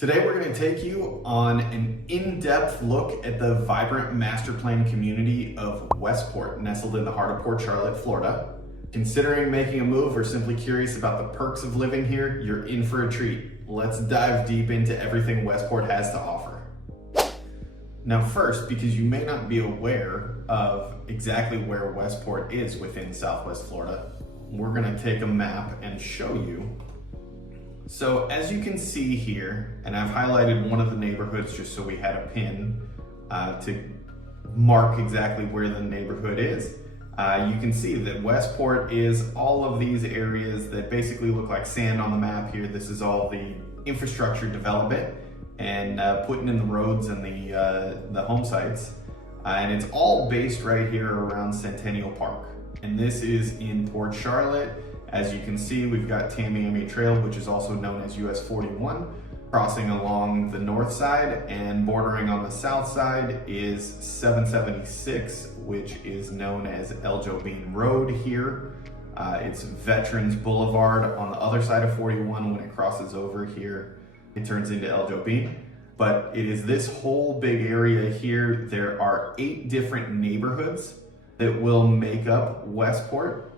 Today we're going to take you on an in-depth look at the vibrant master plan community of Westport, nestled in the heart of Port Charlotte, Florida. Considering making a move or simply curious about the perks of living here, you're in for a treat. Let's dive deep into everything Westport has to offer. Now first, because you may not be aware of exactly where Westport is within Southwest Florida, we're going to take a map and show you. So as you can see here, and I've highlighted one of the neighborhoods just so we had a pin to mark exactly where the neighborhood is. You can see that Westport is all of these areas that basically look like sand on the map here. This is all the infrastructure development and putting in the roads and the home sites. And it's all based right here around Centennial Park. And this is in Port Charlotte. As you can see, we've got Tamiami Trail, which is also known as US 41, crossing along the north side, and bordering on the south side is 776, which is known as 𝑣𝑗𝑬𝑰𝑵𝑮 Road here. It's Veterans Boulevard on the other side of 41. When it crosses over here, it turns into 𝑣𝑗𝑬𝑰𝑵𝑮. But it is this whole big area here. There are 8 different neighborhoods that will make up Westport.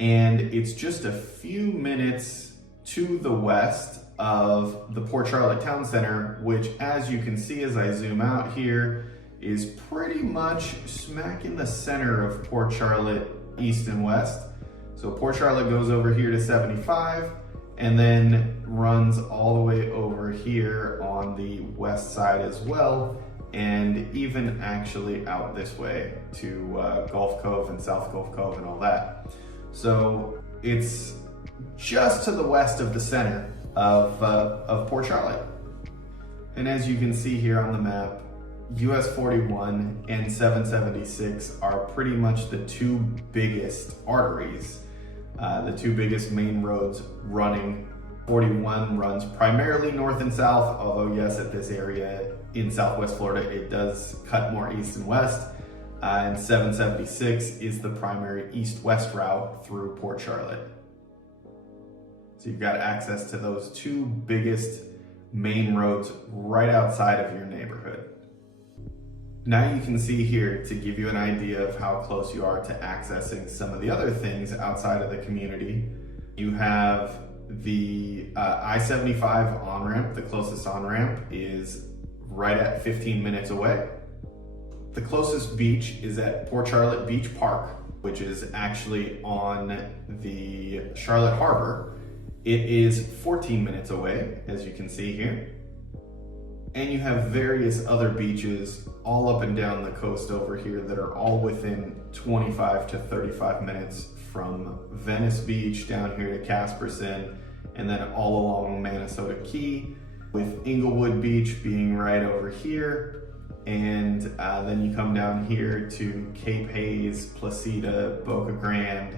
And it's just a few minutes to the west of the Port Charlotte Town Center, which, as you can see as I zoom out here, is pretty much smack in the center of Port Charlotte east and west. So Port Charlotte goes over here to 75 and then runs all the way over here on the west side as well, and even actually out this way to Gulf Cove and South Gulf Cove and all that. So it's just to the west of the center of Port Charlotte. And as you can see here on the map, US 41 and 776 are pretty much the 2 biggest arteries, the 2 biggest main roads running. 41 runs primarily north and south, although yes, at this area in Southwest Florida, it does cut more east and west. And 776 is the primary east-west route through Port Charlotte. So you've got access to those 2 biggest main roads right outside of your neighborhood. Now you can see here, to give you an idea of how close you are to accessing some of the other things outside of the community, you have the I-75 on-ramp. The closest on-ramp is right at 15 minutes away. The closest beach is at Port Charlotte Beach Park, which is actually on the Charlotte Harbor. It is 14 minutes away, as you can see here. And you have various other beaches all up and down the coast over here that are all within 25 to 35 minutes from Venice Beach down here to Casperson, and then all along Minnesota Key, with Inglewood Beach being right over here. And then you come down here to Cape Hayes, Placida, Boca Grande,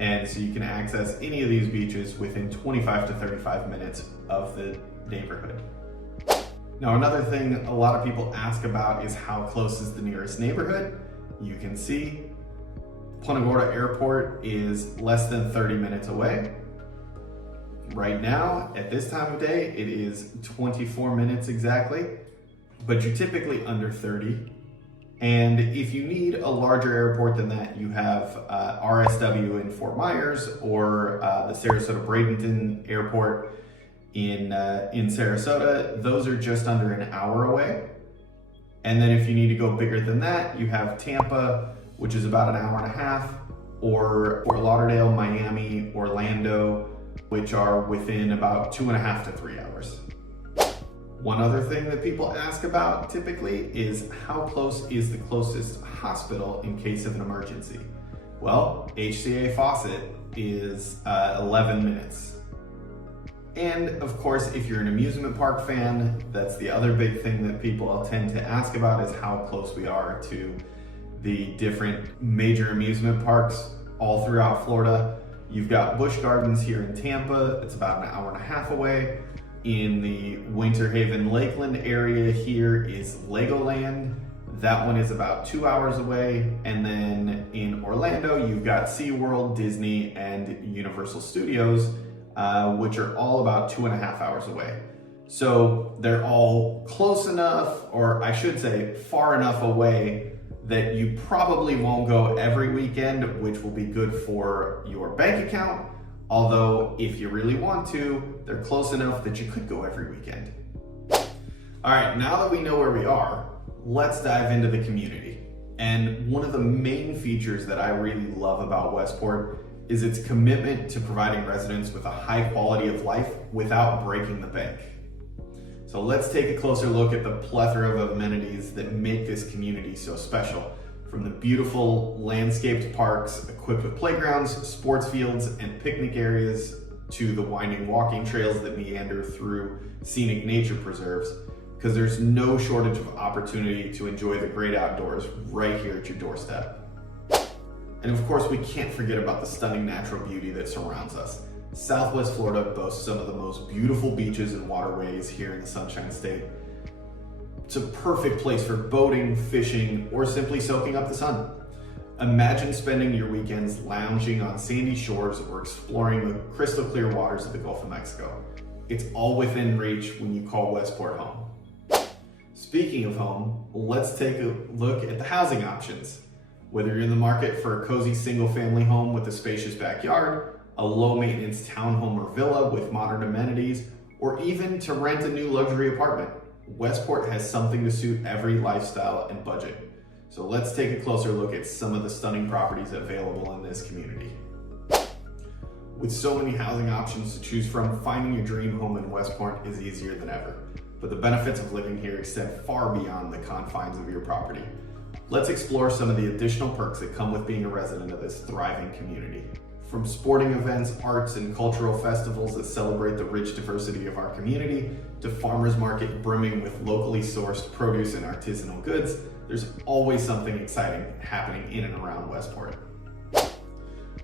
and so you can access any of these beaches within 25 to 35 minutes of the neighborhood. Now, another thing a lot of people ask about is how close is the nearest neighborhood. You can see Punta Gorda Airport is less than 30 minutes away. Right now, at this time of day, it is 24 minutes exactly, but you're typically under 30. And if you need a larger airport than that, you have RSW in Fort Myers, or the Sarasota Bradenton Airport in Sarasota. Those are just under an hour away. And then if you need to go bigger than that, you have Tampa, which is about an hour and a half, or Fort Lauderdale, Miami, Orlando, which are within about 2.5 to 3 hours. One other thing that people ask about typically is how close is the closest hospital in case of an emergency? Well, HCA Fawcett is 11 minutes. And of course, if you're an amusement park fan, that's the other big thing that people tend to ask about, is how close we are to the different major amusement parks all throughout Florida. You've got Busch Gardens here in Tampa. It's about an hour and a half away. In the Winter Haven Lakeland area here is Legoland. That one is about 2 hours away. And then in Orlando, you've got SeaWorld, Disney, and Universal Studios, which are all about 2.5 hours away. So they're all close enough, or I should say far enough away, that you probably won't go every weekend, which will be good for your bank account. Although if you really want to, they're close enough that you could go every weekend. All right, now that we know where we are, let's dive into the community. And one of the main features that I really love about Westport is its commitment to providing residents with a high quality of life without breaking the bank. So let's take a closer look at the plethora of amenities that make this community so special. From the beautiful landscaped parks equipped with playgrounds, sports fields, and picnic areas, to the winding walking trails that meander through scenic nature preserves, because there's no shortage of opportunity to enjoy the great outdoors right here at your doorstep. And of course, we can't forget about the stunning natural beauty that surrounds us. Southwest Florida boasts some of the most beautiful beaches and waterways here in the Sunshine State. It's a perfect place for boating, fishing, or simply soaking up the sun. Imagine spending your weekends lounging on sandy shores or exploring the crystal clear waters of the Gulf of Mexico. It's all within reach when you call Westport home. Speaking of home, let's take a look at the housing options. Whether you're in the market for a cozy single-family home with a spacious backyard, a low-maintenance townhome or villa with modern amenities, or even to rent a new luxury apartment, Westport has something to suit every lifestyle and budget. So let's take a closer look at some of the stunning properties available in this community. With so many housing options to choose from, finding your dream home in Westport is easier than ever. But the benefits of living here extend far beyond the confines of your property. Let's explore some of the additional perks that come with being a resident of this thriving community. From sporting events, arts, and cultural festivals that celebrate the rich diversity of our community, to farmers market brimming with locally sourced produce and artisanal goods, there's always something exciting happening in and around Westport.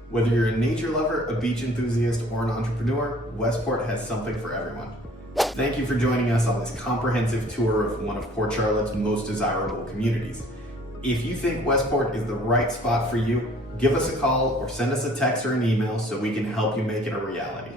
Whether you're a nature lover, a beach enthusiast, or an entrepreneur, Westport has something for everyone. Thank you for joining us on this comprehensive tour of one of Port Charlotte's most desirable communities. If you think Westport is the right spot for you, give us a call or send us a text or an email so we can help you make it a reality.